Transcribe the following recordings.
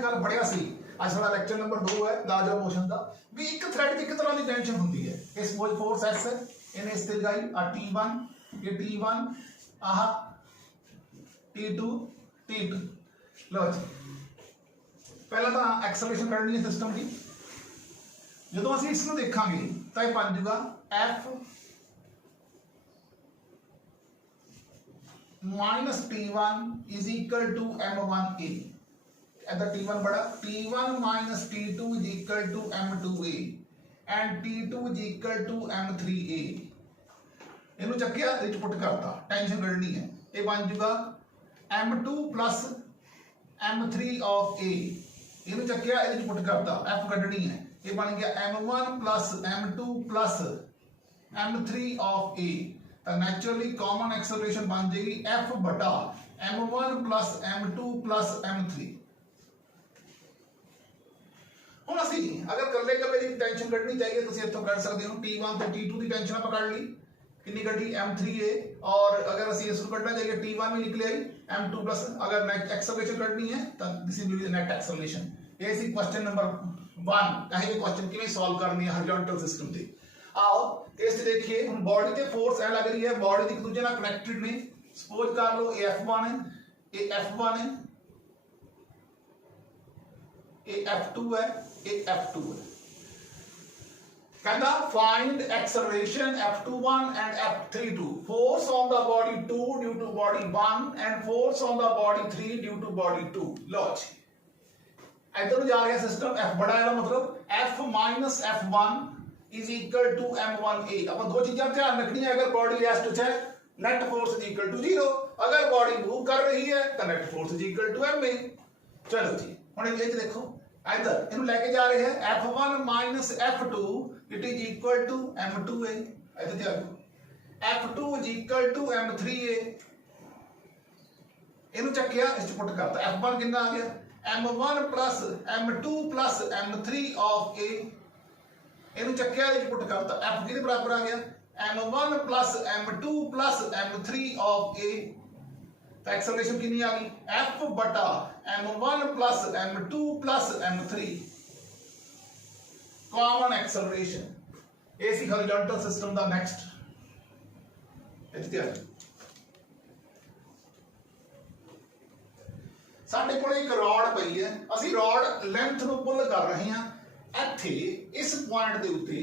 ने कल पढ़िया सी आज साडा लेक्चर नंबर 2 है लाज ऑफ मोशन का भी एक थ्रेड की एक तरह की टेंशन होंदी है। ये सपोज फोर्स एस है इन्हें इस ते लगाई आ T1 ये T1 आह T2 T2 लो जी पहला तो एक्सेलरेशन करनी है सिस्टम की जो असं इसको देखा तो यह बन जूगा F minus T1 is equal to M1A इधर T1 बड़ा T1 minus T2 is equal to M2A and T2 is equal to M3A इनू चक्या पुट करता टेंशन करनी है ये बन जूगा M2 plus M3 of A इनू चक्या पुट करता F कढ़नी है ये बन गया M1 plus M2 plus M3 of A तो नेचुरली कॉमन एक्सेलरेशन बन जाएगी F बटा M1 plus M2 plus M3। ਹੁਣ ਅਸੀਂ अगर कल्ले कल्ले की टेंशन कढ़नी चाहिए तो इतों कढ़ सकते हो T1 तो T2 की टेंशन आप कढ़ ली कितनी कढ़ी M3A और अगर असं इसको कढ़ना चाहिए T1 भी निकले आई M2 प्लस अगर नेट एक्सेलरेशन कढ़नी है तो this is the net acceleration. ये सी क्वेश्चन नंबर 1 ये क्वेश्चन किवें सॉल्व करनी है हॉरिजॉन्टल सिस्टम ते आओ इस देखिए हम बॉडी ते फोर्स ऐ लग रही है बॉडी एक दूसरे नाल कनेक्टेड ने सपोज कर लो ये F1 है ये F1 है ये F2 है ये F2 है कहना find acceleration F21 and F32 force on the body 2 due to body 1 and force on the body 3 due to body 2। लो जी इधर जा रहा सिस्टम F बड़ा है मतलब F minus F1 is equal to M1A अब दो चीजें ध्यान रखनी है अगर बॉडी रेस्ट है net force is equal to 0 अगर बॉडी मूव कर रही है तो net force is equal to MA। चलो जी हुण ये देखो इधर इन्हें लेके जा रहे हैं F1 minus F2 it is equal to M2A इधर ध्यान F2 is equal to M3A इन्हें चक्या इस पुट करता F1 कितना आ गया M1 plus M2 plus M3 of A इन्हें चक्या पुट करता F किहदे बराबर आ गया M1 plus M2 plus M3 of A तो एक्सेलरेशन कितनी आ गई F बटा M1 plus M2 plus M3 common acceleration ए सी हॉरिजॉन्टल सिस्टम दा नेक्स्ट इत्यादि साडे कोल एक रॉड पई है ਅਸੀਂ रॉड लेंथ ਨੂੰ ਪੁੱਲ ਕਰ ਰਹੇ ਹਾਂ ਇੱਥੇ ਇਸ ਪੁਆਇੰਟ ਦੇ ਉੱਤੇ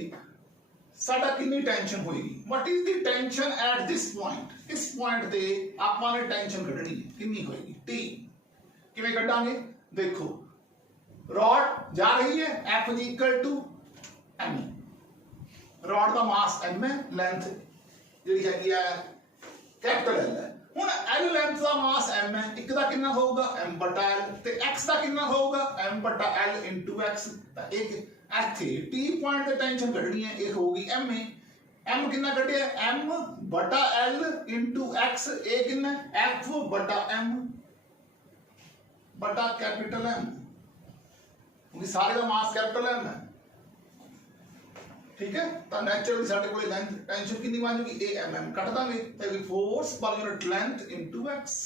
ਸਾਡਾ ਕਿੰਨੀ ਟੈਂਸ਼ਨ ਹੋਏਗੀ what is the tension at this point इस पॉइंट ਤੇ ਆਪਾਂ ਨੇ ਟੈਂਸ਼ਨ ਕੱਢਣੀ ਹੈ ਕਿੰਨੀ ਹੋਏਗੀ T ਕਿਵੇਂ ਕੱਢਾਂਗੇ ਦੇਖੋ ਰॉड ਜਾ ਰਹੀ ਹੈ F m ਰॉड ਦਾ ਮਾਸ m ਹੈ ਲੈਂਥ ਜਿਹੜੀ ਹੈਗੀ ਹੈ ਕੈਪੀਟਲ L ਹੈ ਹੁਣ L ਲੈਂਥ ਦਾ ਮਾਸ m ਹੈ ਇੱਕ ਦਾ ਕਿੰਨਾ ਹੋਊਗਾ m ਬਟਾ L ਤੇ x ਦਾ ਕਿੰਨਾ ਹੋਊਗਾ m ਬਟਾ L x ਤਾਂ ਇੱਕ ਇੱਥੇ T ਪੁਆਇੰਟ ਤੇ ਟੈਂਸ਼ਨ ਕੱਢਣੀ ਹੈ ਇਹ ਹੋਊਗੀ ma m कितना कटे m बटा l इंटू x a कितना f बटा m बटा कैपिटल M क्योंकि सारे का मास कैपिटल M है ठीक है तो नेचुरली साडे कोल लेंथ टेंशन कितनी बन जाएगी a mm कट दांगे तो भी फोर्स पर यूनिट लेंथ इनटू x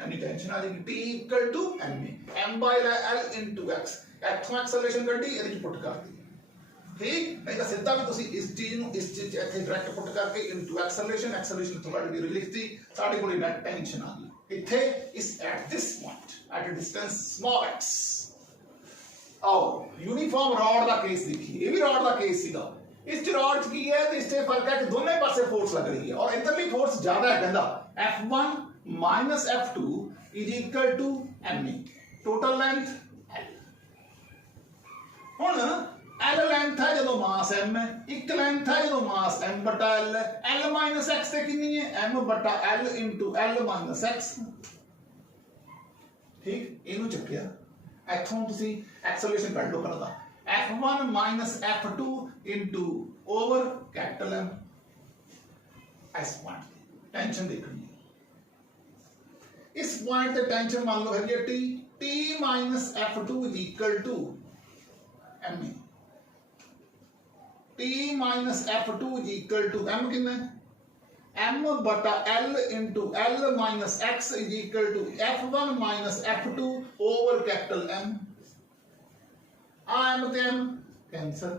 यानी टेंशन आ जाएगी T equal to ma m by l into x इथों एक्सेलरेशन कड्डी इहदे पुट कर दी ठीक नहीं तो सीधा भी तुसी इस चीज नु इस चीज इथे डायरेक्ट पुट करके इनटू एक्सेलरेशन थोड़ी डी लिखती साडी कोल नेट टेंशन आ गई इथे इस at this point at a distance small x आओ यूनिफॉर्म रॉड दा केस देखिए ये भी रॉड दा केस सीगा इस च रॉड च की है तो इस च फर्क है कि दोनों पासे फोर्स लग रही है और इधरली फोर्स ज्यादा है कहंदा F1 minus F2 is equal to ma total length L हुन L लेंथ है जो मास m है एक लेंथ है जो मास m बटा L है L माइनस x से कितनी है m बटा L into L minus x ठीक इनू चक्या इथों तुसी एक्सेलरेशन कढ लो करदा F1 minus F2 into over capital M इस पॉइंट टेंशन देखनी है इस पॉइंट ते टेंशन मान लो है T minus F2 is equal to ma T minus F2 is equal to m कितना m बटा l into l minus x is equal to f1 minus f2 over capital M। m ते m cancel,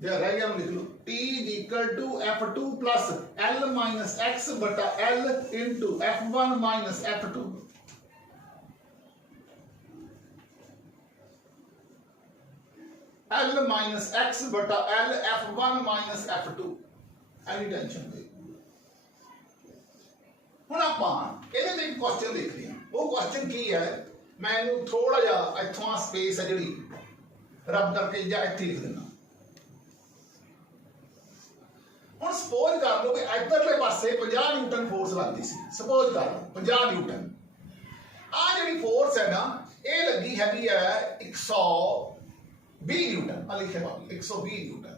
जो रह गया लिख लो t is equal to f2 plus l minus x बटा l into f1 minus f2। l minus x बटा l f1 minus f2। Any tension नहीं। ਹੁਣ ਆਪਾਂ ਇਹਦੇ ਤੇ ਇੱਕ ਕੁਐਸਚਨ ਦੇਖ ਰਹੇ ਹਾਂ। ਉਹ ਕੁਐਸਚਨ ਕੀ ਹੈ, ਮੈਂ ਇਹਨੂੰ ਥੋੜਾ ਜਿਹਾ ਇੱਥੋਂ ਸਪੇਸ ਹੈ ਜਿਹੜੀ ਰੱਬ ਕਰਕੇ ਜਾਂ ਇੱਥੇ ਲਿਖ ਦਿੰਦਾ। ਹੁਣ ਸਪੋਜ਼ ਕਰ ਲਓ ਕਿ ਇੱਧਰਲੇ ਪਾਸੇ 50 ਨਿਊਟਨ ਫੋਰਸ ਲੱਗਦੀ ਸੀ। ਸਪੋਜ਼ ਕਰ ਲਓ 50 ਨਿਊਟਨ। ਆ ਜਿਹੜੀ ਫੋਰਸ ਹੈ ਨਾ, ਇਹ ਲੱਗੀ ਹੈਗੀ ਹੈ 120 ਨਿਊਟਨ। ਆ ਲਿਖਿਆ ਬਾਕੀ 120 ਨਿਊਟਨ।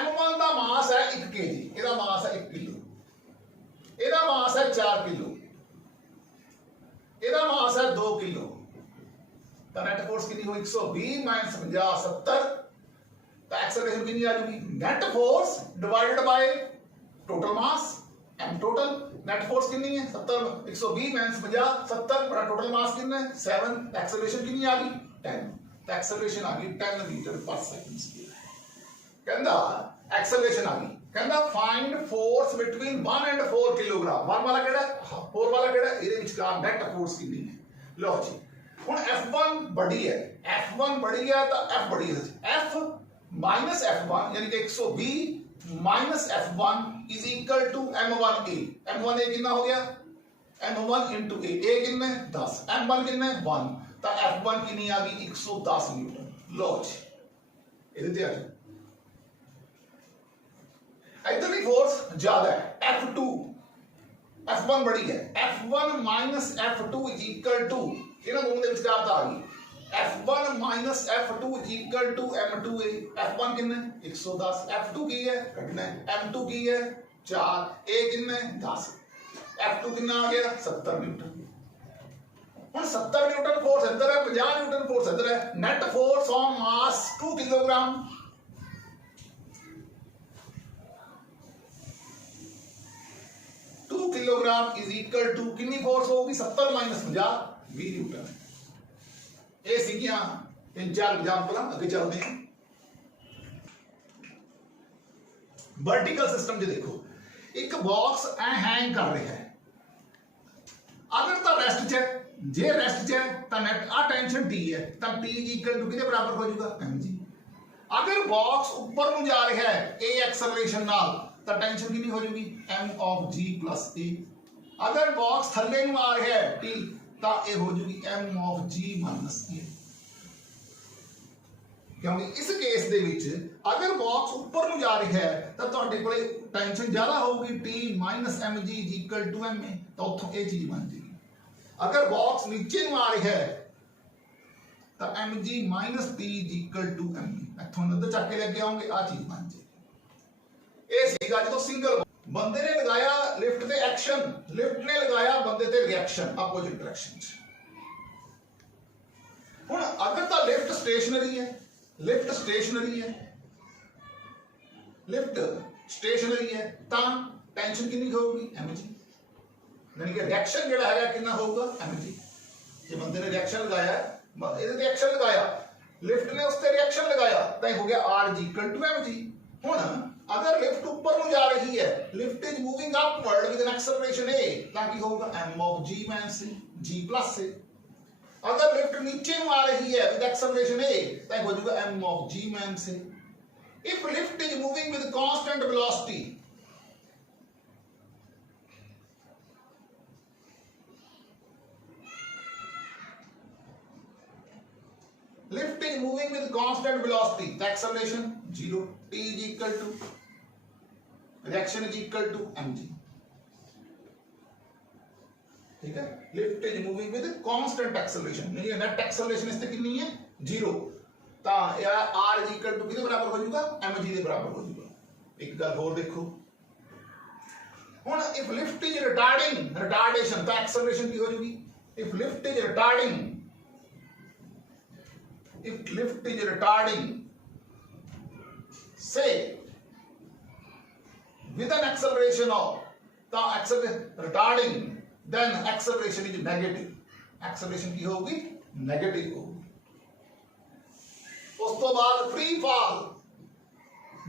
M1 ਦਾ ਮਾਸ ਹੈ 1 kg, ਇਹਦਾ ਮਾਸ ਹੈ 1 ਕਿਲੋ। ਇਹਦਾ ਮਾਸ ਹੈ 4 किलो, ਇਹਦਾ ਮਾਸ ਹੈ 2 किलो। ਤਾਂ ਨੈਟ ਫੋਰਸ ਕਿੰਨੀ ਹੋਈ 120 ਮਾਈਨਸ 50 70। ਤਾਂ ਐਕਸਲਰੇਸ਼ਨ ਕਿੰਨੀ ਆ ਜੂਗੀ, net force divided by total mass m total. Net force ਕਿੰਨੀ ਹੈ 70, 120 ਮਾਈਨਸ 50 70 ਬੜਾ ਟੋਟਲ ਮਾਸ ਕਿੰਨਾ ਹੈ 7। ਐਕਸਲਰੇਸ਼ਨ ਕਿੰਨੀ ਆ ਗਈ 10। ਤਾਂ ਐਕਸਲਰੇਸ਼ਨ ਆ ਗਈ 10 मीटर पर सेकंड। ਕਹਿੰਦਾ ਐਕਸਲਰੇਸ਼ਨ ਆ ਗਈ। कहना find force between 1 and 4 kilogram. 1 वाला केड़ा 4 वाला केड़ा, ਇਹਦੇ ਵਿਚਕਾਰ ਨੈਟ ਫੋਰਸ ਕਿੰਨੀ ਹੈ। ਲਓ ਜੀ ਹੁਣ F1 बड़ी है, F1 बड़ी है तो F बड़ी है। F माइनस F1 यानी कि 120 minus F1 is equal to M1A। M1A कितना हो गया M1 इंटू A कितना है 10, M1 कितना है 1। तो F1 कितनी आ गई 110 न्यूटन। लो जी ਇਹਦੇ ਤੇ ਆ ਜਾਓ। इधरली फोर्स ज्यादा है F2, F1 बड़ी है। F1 minus F2 is equal to इन्होंने दोनों के विचकार आ गई F1 minus F2 is equal to M2A। F1 कितना है 110, F2 की है कटना है, M2 की है 4, A कितना है 10। F2 कितना आ गया 70 न्यूटन। ਹੁਣ 70 न्यूटन फोर्स इधर है, 50 न्यूटन फोर्स इधर है। Net force on mass 2 kilogram. 2 kilogram is equal to कितनी फोर्स होगी 70 माइनस 50 20 न्यूटन। ये सीखियां 3-4 एग्जांपल आगे चलते हैं। वर्टिकल सिस्टम जो देखो, एक बॉक्स ऐ हैंग कर रहा है। अगर तो रेस्ट च है, जे रेस्ट च है तो नेट आ टेंशन T है, तो T इक्वल टू किसके बराबर हो जाएगा mg। अगर बॉक्स ऊपर ਨੂੰ जा रहा है a एक्सेलरेशन नाल तो टेंशन कितनी हो जाएगी m of g plus a। अगर बॉक्स थल्ले ਨੂੰ आ रहा है t तो ये हो जाएगी m of g minus a। क्योंकि इस केस दे विच अगर बॉक्स ऊपर ਨੂੰ जा रही है तो ਤੁਹਾਡੇ ਕੋਲੇ टेंशन ज्यादा होगी t minus mg is equal to ma। तो ਉੱਥੋਂ ਇਹ ਚੀਜ਼ ਬਣ ਜਾਏਗੀ। अगर बॉक्स नीचे ਨੂੰ आ रही है तो mg minus t is equal to ma। ਇੱਥੋਂ ਨੰਦ ਚੱਕ ਕੇ ਲੈ ਕੇ ਆਉਂਗੇ ਆ ਚੀਜ਼ ਬਣ ਜਾਏਗੀ। ਇਹ ਸੀਗਾ ਜਦੋਂ ਸਿੰਗਲ ਬੰਦੇ ਨੇ ਲਗਾਇਆ ਲਿਫਟ ਤੇ ਐਕਸ਼ਨ, ਲਿਫਟ ਨੇ ਲਗਾਇਆ ਬੰਦੇ ਤੇ ਰਿਐਕਸ਼ਨ ਆਪੋਜ਼ਿਟ ਡਾਇਰੈਕਸ਼ਨ ਚ। ਹੁਣ ਅਗਰ ਤਾਂ ਲਿਫਟ ਸਟੇਸ਼ਨਰੀ ਹੈ, ਲਿਫਟ ਸਟੇਸ਼ਨਰੀ ਹੈ, ਲਿਫਟ ਸਟੇਸ਼ਨਰੀ ਹੈ ਤਾਂ ਟੈਂਸ਼ਨ ਕਿੰਨੀ ਹੋਊਗੀ mg। यानी कि रिएक्शन ਜਿਹੜਾ ਹੈਗਾ ਕਿੰਨਾ ਹੋਊਗਾ mg। ਜੇ ਬੰਦੇ ਨੇ ਰਿਐਕਸ਼ਨ ਲਗਾਇਆ, ਇਹਦੇ ਤੇ ਐਕਸ਼ਨ ਲਗਾਇਆ, ਲਿਫਟ ਨੇ ਉਸ ਤੇ ਰਿਐਕਸ਼ਨ ਲਗਾਇਆ ਤਾਂ ਇਹ ਹੋ ਗਿਆ r is equal to mg। ਹੁਣ अगर लिफ्ट ऊपर ਨੂੰ जा रही है, lift is moving upward with an acceleration a, ताकि होगा m of g minus g plus a। अगर लिफ्ट नीचे ਨੂੰ आ रही है विद एक्सेलरेशन a तो हो जाएगा m of g minus a। If lift is moving with constant velocity, lift is moving with constant velocity तो acceleration 0, t is equal to reaction is equal to mg। ठीक है, lift is moving with constant acceleration, यानी net acceleration इससे कितनी है 0। तो यार r is equal to किसके बराबर हो जाएगा mg के बराबर हो जाएगा। एक गल और देखो, हुन if lift is retarding retardation तो एक्सेलरेशन की हो जाएगी। If lift is retarding, if lift is retarding say with an acceleration of retarding, then acceleration is negative. Acceleration की होगी negative होगी। उस तो बाद फ्री फॉल,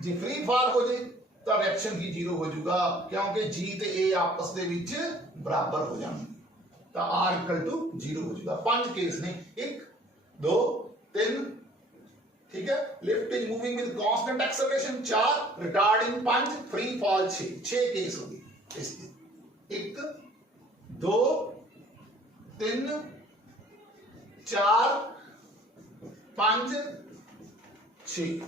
जी फ्री फॉल हो जाए तो रिएक्शन ही जीरो हो जाएगा, क्योंकि जी ते ए आपस दे विच बराबर हो जाएंगे, तो आर इक्वल टू जीरो हो जाएगा। 5 केस ने, 1 2 3, ठीक है। Lift is moving with constant acceleration 4, retarding 5, free fall 6 case होगी इसके। 1 2 3 4 5 6।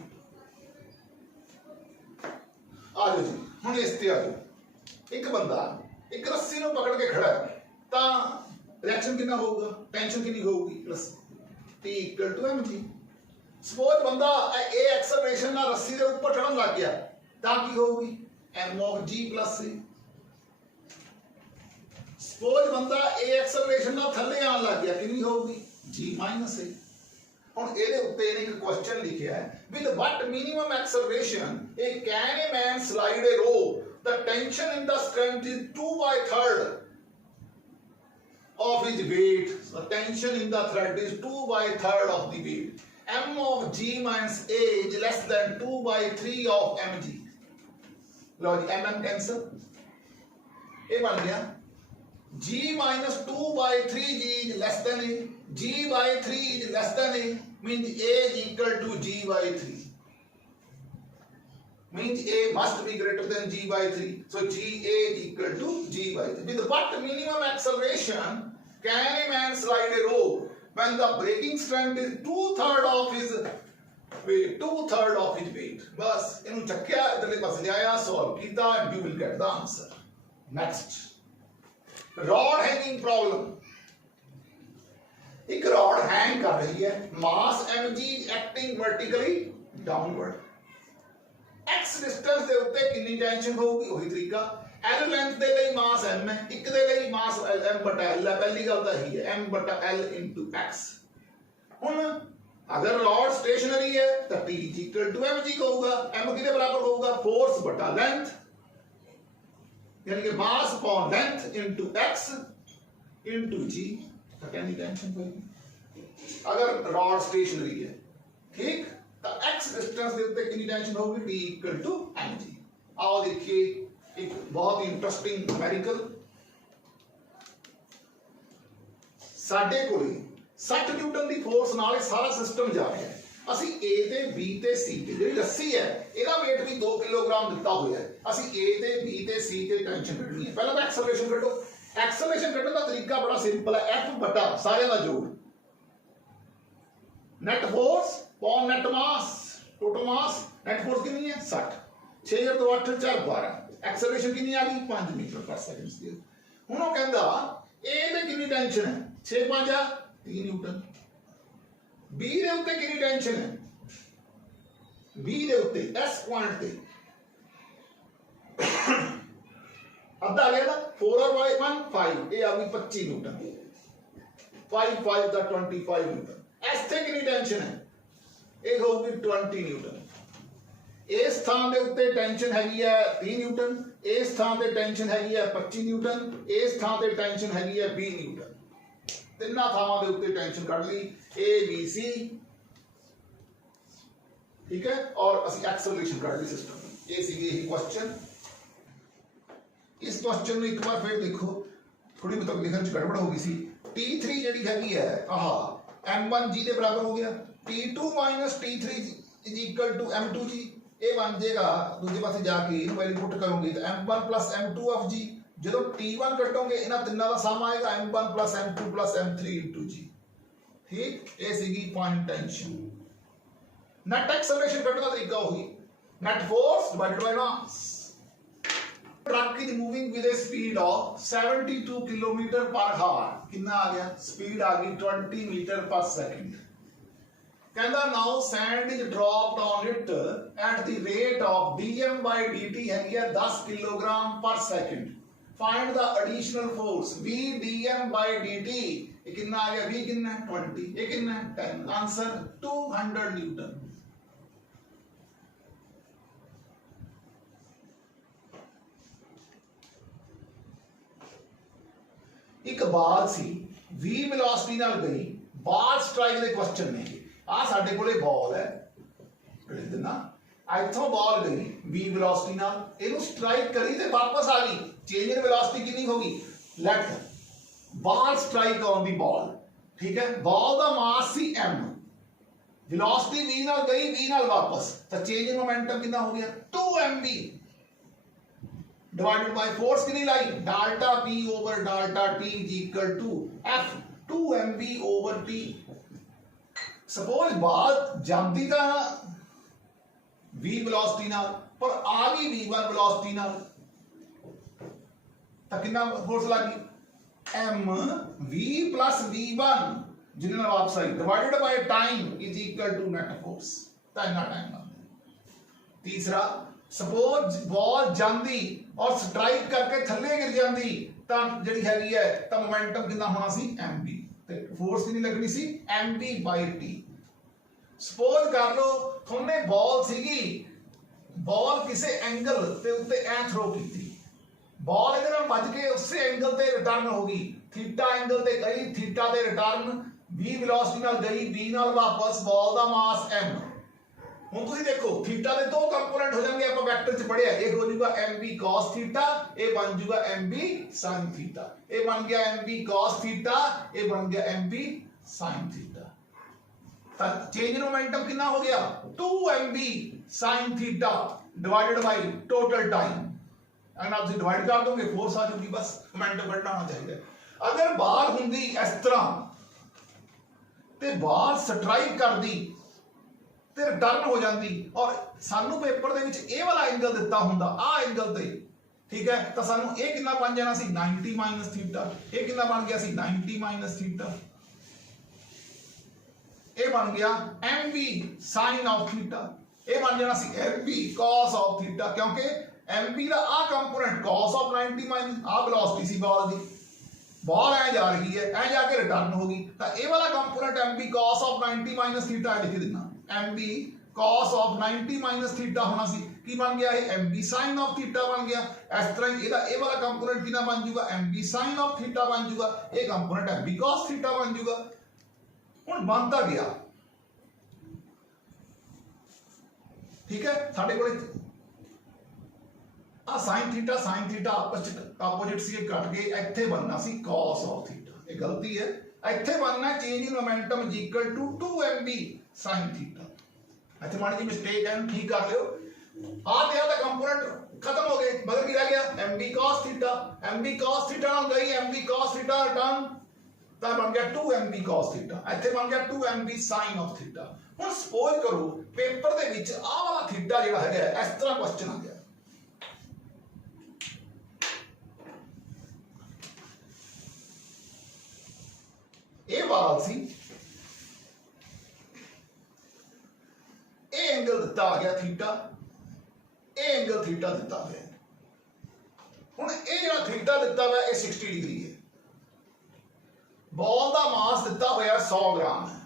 आ जाओ जी हुण इस ते आ जाओ। एक बंदा एक रस्सी नूं पकड़ के खड़ा है, तां रिएक्शन कितना होगा, टेंशन कितनी होगी, T equal to mg। Suppose बंदा ए एक्सेलरेशन ना रस्सी के ऊपर चढ़न लग गया, तां की होगी m of g plus c। Suppose बंदा ए एक्सेलरेशन ना थल्ले आन लग गया, कितनी होगी g माइनस a। हुण ਇਹਦੇ ਉੱਤੇ ਇਹਨੇ ਇੱਕ ਕੁਐਸਚਨ ਲਿਖਿਆ ਹੈ, with what minimum acceleration can a man slide a rope, the tension in the strength is 2/3 of his weight, the tension in the thread is 2/3 of the weight, m of g minus a is less than 2/3 of mg। लो जी mm cancel, ये बन गया g minus 2/3 g is less than a, g by 3 is less than a, means a is equal to g by 3, means a must be greater than g by 3, so g a is equal to g by 3। with what minimum acceleration can a man slide a rope when the braking strength is 2/3 of his weight, 2/3 of his weight। बस इन्हों चक्या इधरले पासे जाया, solve कीता, and you will get the answer। next rod hanging problem. एक rod hang कर रही है, mass mg acting vertically downward, x distance दे उत्ते कितनी टेंशन होगी, वही तरीका। l लेंथ दे ਲਈ मास m है, एक दे ਲਈ मास m बटा l है, पहली गल ਤਾਂ ही है m बटा l into x। ਹੁਣ अगर रॉड स्टेशनरी है तो t इक्वल टू mg होगा, m किसके बराबर होगा, फोर्स बटा लेंथ, यानी कि mass upon length into x into g। तो कितनी टेंशन होगी अगर रॉड स्टेशनरी है, ठीक, तो x डिस्टेंस दे उत्ते कितनी टेंशन होगी, t इक्वल टू mg। आओ देखिए एक बहुत ही इंटरेस्टिंग न्यूमेरिकल। ਸਾਡੇ ਕੋਲ 60 ਨਿਊਟਨ ਦੀ ਫੋਰਸ ਨਾਲ ਇਹ ਸਾਰਾ ਸਿਸਟਮ ਜਾ ਰਿਹਾ ਹੈ। ਅਸੀਂ A ਤੇ B ਤੇ C ਤੇ ਜਿਹੜੀ ਰੱਸੀ ਹੈ ਇਹਦਾ weight ਵੀ 2 ਕਿਲੋਗ੍ਰਾਮ ਦਿੱਤਾ ਹੋਇਆ ਹੈ। ਅਸੀਂ A ਤੇ B ਤੇ C ਤੇ ਟੈਂਸ਼ਨ ਕੱਢਣੀ ਹੈ। ਪਹਿਲਾਂ ਤਾਂ ਐਕਸਲਰੇਸ਼ਨ ਕੱਢੋ। ਐਕਸਲਰੇਸ਼ਨ ਕੱਢਣ ਦਾ ਤਰੀਕਾ ਬੜਾ ਸਿੰਪਲ ਹੈ, F ਬਟਾ ਸਾਰਿਆਂ ਦਾ ਜੋੜ, नेट फोर्स पॉन नेट मास, टोटल मास नेट फोर्स कितनी है 60, 6 2 8 4 12, एक्सेलरेशन कितनी आ गई 5 मीटर पर सेकंड स्क्वायर। हुन वो कहंदा ए दे कितनी टेंशन है 6 5 3 न्यूटन, बी दे उत्ते कितनी टेंशन है, बी दे उत्ते एस पॉइंट ते अद्धा आ गया ना 4 और 1 5, ये आ गई 25 न्यूटन, 5 5 दा 25 न्यूटन। एस ते कितनी टेंशन है, ये होगी 20 न्यूटन। इस स्थान के उत्ते टेंशन हैगी है 3 न्यूटन, इस स्थान ते टेंशन हैगी है 25 न्यूटन, इस स्थान ते टेंशन हैगी है 20 न्यूटन। तिन्ना थावां दे उत्ते tension कढ Lee A B C, ठीक है, और असी एक्सेलरेशन कढ ली सिस्टम। ये सीगे ही क्वेश्चन। इस क्वेश्चन में एक बार फिर देखो, थोड़ी मतलब लिखन च गड़बड़ हो गई सी। T3 ਜਿਹੜੀ ਹੈਗੀ है आहा m1 g ਦੇ ਬਰਾबर हो गया, T2 minus T3 is equal to m2g। ਇਹ ਬਣ ਜਾਏਗਾ ਦੂਜੇ ਪਾਸੇ ਜਾ ਕੇ ਇਹਨੂੰ ਵੈਲਿਊ ਪੁੱਟ ਕਰੋਗੇ ਤਾਂ m1 plus m2 of g। ਜਦੋਂ T1 ਕੱਟੋਗੇ ਇਹਨਾਂ ਤਿੰਨਾਂ ਦਾ ਸਮ ਆਏਗਾ m1 plus m2 plus m3 into g। ਠੀਕ, ਇਹ ਸੀਗੀ ਪੁਆਇੰਟ ਟੈਂਸ਼ਨ। ਨੈਟ ਐਕਸਲਰੇਸ਼ਨ ਕੱਢਣ ਦਾ ਤਰੀਕਾ ਉਹੀ, net force divided by mass। Truck is moving with A speed of 72 kilometre पर हावर, कितना आ गया स्पीड आ गई 20 मीटर पर सेकंड। कहता now sand is dropped on it at the rate of dm by dt है 10 किलोग्राम पर second. Find the additional force v dm by dt, ये कितना आ गया v कितना 20, ये कितना 10, आंसर 200 न्यूटन। एक बाल सी v वेलोसिटी नाल गई, बाल स्ट्राइक दे क्वेश्चन ने आ साडे कोले बॉल है लिख देना, इथों बॉल गई v वेलोसिटी नाल, इहनू स्ट्राइक करी ते वापस आ गई, चेंज इन वेलोसिटी कितनी होगी, let ball strike on the ball, ठीक है, बॉल दा मास सी m, वेलोसिटी v नाल गई v नाल वापस, तो चेंज इन मोमेंटम कितना हो गया 2mv divided by force कितनी लाई, delta p over delta t is equal to f 2mv over t। Suppose बात जाती था v वेलोसिटी नाल पर आ गई v1 वेलोसिटी नाल, तो कितना फोर्स लगी m v plus v1 जिन्हें वापस आई divided by time is equal to net force, time लगना। तीसरा सपोज बॉल जाती और स्ट्राइक करके थले गिर जाती तो जिहड़ी हैगी है तो मोमेंटम कितना होना सी mv, ते फोर्स कितनी लगनी सी mv by t। सपोज कर लो तुमने बॉल सीगी, बॉल किसी एंगल ते उत्ते ऐ थ्रो कीती, बॉल इहदे नाल वज के उसे एंगल ते रिटर्न होगी, थीटा एंगल ते गई, थीटा ते रिटर्न, v वेलोसिटी नाल गई v नाल वापस, बॉल दा मास m। ਹੁਣ ਤੁਸੀਂ देखो थीटा ਦੇ ਦੋ ਕੰਪੋਨੈਂਟ ਹੋ ਜਾਣਗੇ, ਆਪਾਂ ਵੈਕਟਰ ਚ ਪੜਿਆ, ਇਹ ਹੋ ਜਾਊਗਾ mv cos थीटा, ਇਹ ਬਣ ਜਾਊਗਾ mv sin थीटा, ਇਹ ਬਣ ਗਿਆ mv cos थीटा, ਇਹ ਬਣ ਗਿਆ mv sin थीटा। ਤਾਂ ਚੇਂਜ ਇਨ ਮੋਮੈਂਟਮ ਕਿੰਨਾ ਹੋ ਗਿਆ 2mv sin theta divided by total time, अगर आप डिवाइड कर दोगे फोर्स आ जाएगी, बस मोमेंटम बढ़ना होना चाहिए। अगर बाल हुंदी इस तरह ते बाल स्ट्राइक करदी ते रिटर्न हो जाती और सानू पेपर दे विच ए वाला एंगल दिता हुंदा आ एंगल ते, ठीक है, तो सानू ए कितना बन जाना सी 90 माइनस थीटा, ए कितना बन गया सी 90 माइनस थीटा, ए बन गया mv sin ऑफ थीटा, ए बन जाना सी mv cos ऑफ थीटा, क्योंकि mv दा आ कंपोनेंट cos ऑफ 90 माइनस आ वेलोसिटी सी बॉल दी, बॉल ऐ जा रही है, ऐ जाके रिटर्न होगी, तो ए वाला component mv cos of 90 minus theta लिख देना, mv cos of 90 minus theta होना सी, की बन गया है mv sin of थीटा बन गया। इस तरह ਇਹਦਾ ਇਹ वाला कंपोनेंट कितना बन जाऊगा mv sin of थीटा बन जाऊगा, ਇਹ कंपोनेंट mv cos थीटा बन जाऊगा। ਹੁਣ बनता गया, ठीक है, साडे कोले आ sin थीटा अपोजिट सी कट के ਇੱਥੇ बनना सी cos of थीटा, ਇਹ गलती है, ਇੱਥੇ बनना change in momentum is equal to 2mv sin थीटा। अच्छा मान लीजिए मिस्टेक है, ठीक कर लियो, आ दिया था कंपोनेंट खत्म हो गए, बदल भी रह गया mv cos theta, mv cos theta ना गई mv cos थीटा रिटर्न, तो बन गया 2mv cos थीटा, ਇੱਥੇ बन गया 2mv sin of थीटा। ਹੁਣ सपोज करो पेपर ਦੇ ਵਿੱਚ ਆ ਵਾਲਾ थीटा ਜਿਹੜਾ ਹੈਗਾ ਇਸ ਤਰ੍ਹਾਂ क्वेश्चन आ गया, ਇਹ ਵਾਲ ਸੀ, ਇਹ एंगल दिता आ गया थीटा, ਇਹ एंगल थीटा दिता गया, ਹੁਣ ਇਹ ਜਿਹੜਾ थीटा दिता हुआ है 60 डिग्री है, बॉल का मास दिता होया 100 ग्राम है,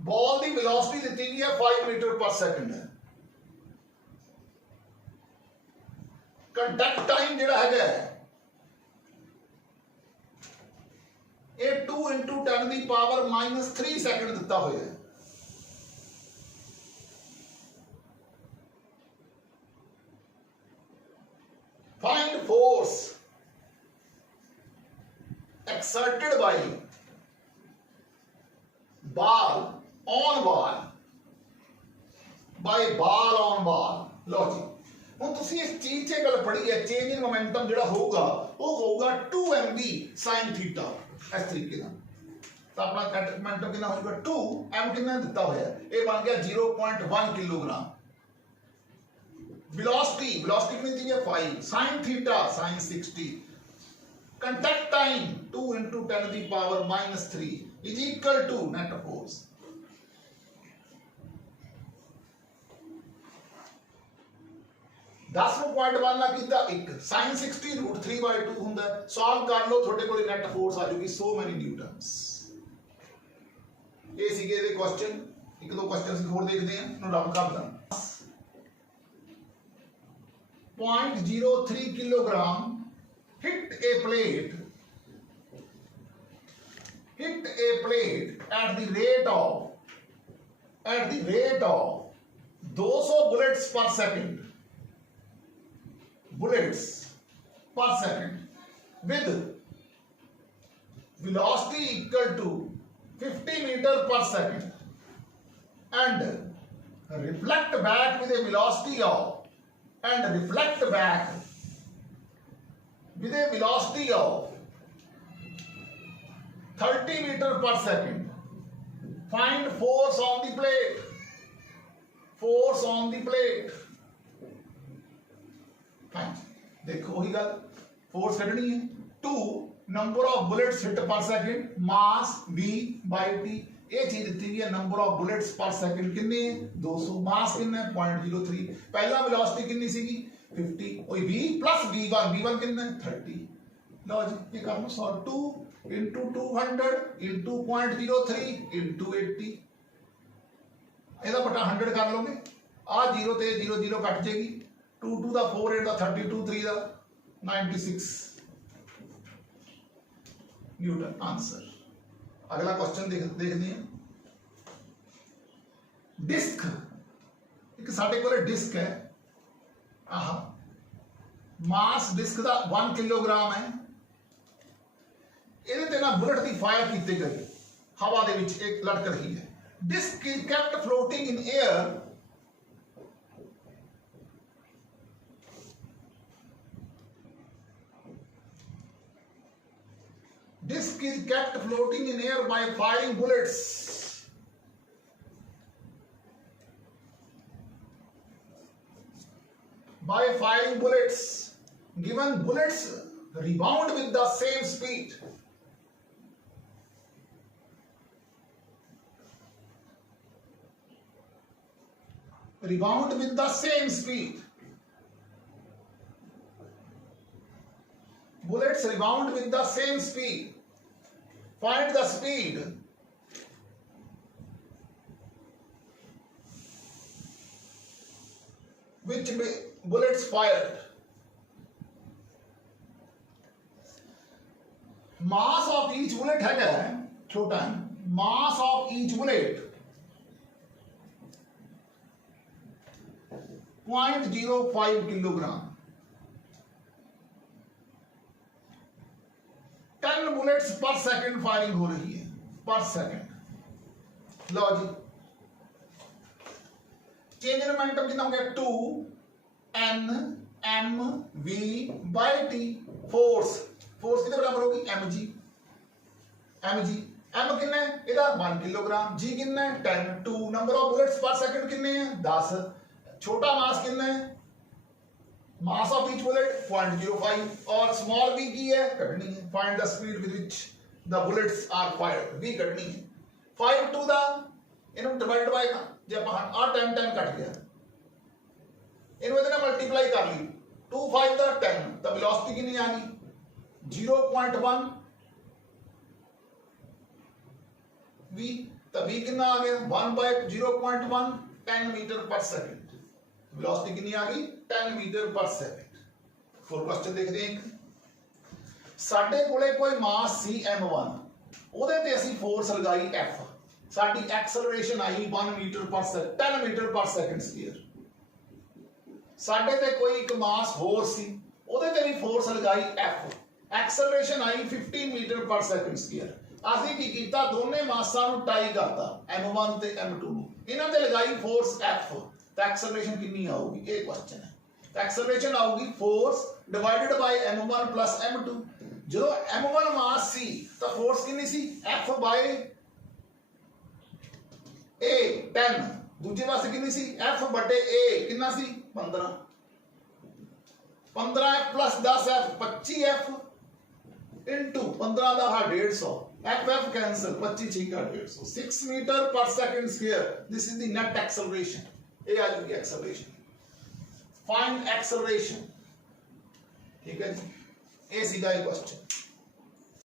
बॉल की वेलोसिटी दी गई है 5 मीटर पर सेकंड है, कंटैक्ट टाइम जिहड़ा हैगा ये 2 into 10 की पावर -3 सेकंड दिता हुआ है। Find force exerted by ball on ball by ball on ball. लो जी ਹੁਣ ਤੁਸੀਂ ਇਸ ਚੀਜ਼ ਤੇ ਗੱਲ ਪੜ੍ਹੀ ਹੈ, ਚੇਂਜ ਇਨ ਮੋਮੈਂਟਮ ਜਿਹੜਾ ਹੋਊਗਾ ਉਹ ਹੋਊਗਾ 2mv sin थीटा, इस तरीके का, तो अपना मोमेंटम कितना होगा 2m कितना दिता हुआ है, ये बन गया 0.1 किलोग्राम। वेलोसिटी कितनी दी है 5, sin थीटा sin 60, कांटेक्ट टाइम 2 into 10 की power -3 is equal to net force. 10.1 ना कीता 1 sin 60 √3/2 ਹੁੰਦਾ ਹੈ, ਸੋਲਵ ਕਰ ਲਓ ਤੁਹਾਡੇ ਕੋਲ ਨੈਟ ਫੋਰਸ ਆ ਜਾਊਗੀ so many newtons। ਇਹ ਸੀਗੇ ਇਹਦੇ ਕੁਐਸਚਨ, ਇੱਕ ਦੋ ਕੁਐਸਚਨ ਹੋਰ ਦੇਖਦੇ ਹਾਂ, ਨੂੰ ਰਬ ਕਰ ਦਾਂ। 0.03 kilogram hit a plate at the rate of 200 bullets per second with velocity equal to 50 meter per second and reflect back with a velocity of 30 meter per second. Find force on the plate. Fine. देखो वही गल force कढ़नी है. 2 number of bullets hit पर second, mass v by t. ये चीज दी हुई है. Number of bullets per second कितने है 200. मास कितना है 0.03. पहला वेलोसिटी कितनी सीगी 50. और v प्लस v1 कितना है 30. लो जी ये कर लो सॉल्व. 2 into 200 into 0.03 into 80. ਇਹਦਾ ਬਟਾ 100 ਕਰ ਲਓਗੇ. ਆ 0 ਤੇ 0 0 ਕੱਟ ਜਾਏਗੀ. 2 2 ਦਾ 4 8 ਦਾ 32 3 ਦਾ 96 न्यूटन आंसर. अगला क्वेश्चन देखते हैं. डिस्क, एक साडे कोले डिस्क है. आहा मास डिस्क ਦਾ 1 किलोग्राम है. ਇਹਦੇ ਤੇ ਨਾ ਬੁਲਟ ਦੀ ਫਾਇਰ ਕੀਤੀ ਗਈ ਹਵਾ ਦੇ ਵਿੱਚ ਇੱਕ ਲਟਕ ਰਹੀ ਹੈ. Disc is kept floating in air by firing bullets. Given bullets rebound with the same speed. Bullets rebound with the same speed. Find the speed which bullets fired. Mass of each bullet है छोटा. Mass of each bullet 0.05 किलोग्राम. 10 bullets per second firing हो रही है per second. लो जी change in momentum कितना हो गया 2 n m v by t. Force कितने बराबर होगी mg. m कितना है इधर 1 किलोग्राम. g कितना है 10. 2 number of bullets per second कितने हैं 10. छोटा मास कितना है मास ऑफ ईच बुलेट 0.05 और स्मॉल v की है कटनी है. Find the speed with which the bullets are fired. v कटनी है. 5 टू द इनको डिवाइड बाय जब 8 10 10 कट गया इनको इतना मल्टीप्लाई कर ली 2 5 द 10 द वेलोसिटी कितनी आ गई 0.1 v. तो v कितना आ गया 1 by 0.1 10 मीटर पर सेकंड. वेलोसिटी कितनी आ गई 10 मीटर पर सेकंड. फोर क्वेश्चन देखते हैं. ਸਾਡੇ ਕੋਲੇ ਕੋਈ ਮਾਸ ਸੀ m1 ਉਹਦੇ ਤੇ ਅਸੀਂ ਫੋਰਸ ਲਗਾਈ f. ਸਾਡੀ ਐਕਸਲਰੇਸ਼ਨ ਆਈ 1 मीटर पर सेकंड 10 मीटर पर सेकंड स्क्वायर. ਸਾਡੇ ਤੇ ਕੋਈ ਇੱਕ ਮਾਸ ਹੋਰ ਸੀ ਉਹਦੇ ਤੇ ਵੀ ਫੋਰਸ ਲਗਾਈ f. ਐਕਸਲਰੇਸ਼ਨ ਆਈ 15 मीटर पर सेकंड स्क्वायर. ਅਸੀਂ ਕੀ ਕੀਤਾ ਦੋਨੇ ਮਾਸਾਂ ਨੂੰ ਟਾਈ ਕਰਤਾ m1 ਤੇ m2 ਨੂੰ. ਇਹਨਾਂ ਤੇ ਲਗਾਈ ਫੋਰਸ f. तो एक्सेलरेशन कितनी आऊगी ये क्वेश्चन है. तो एक्सेलरेशन आऊगी force divided by m1 plus m2. जो m1 मास सी तो फोर्स कितनी सी f बाय a 10. दूसरे पासे कितनी सी f बटे a कितना सी 15. 15f plus 10f 25f into 15 का 150. f कैंसिल 25 का 150. 6 मीटर पर second square. This is the net acceleration. ये आ जाएगी एक्सेलरेशन. Find acceleration. ठीक है जी. ये सीधा क्वेश्चन.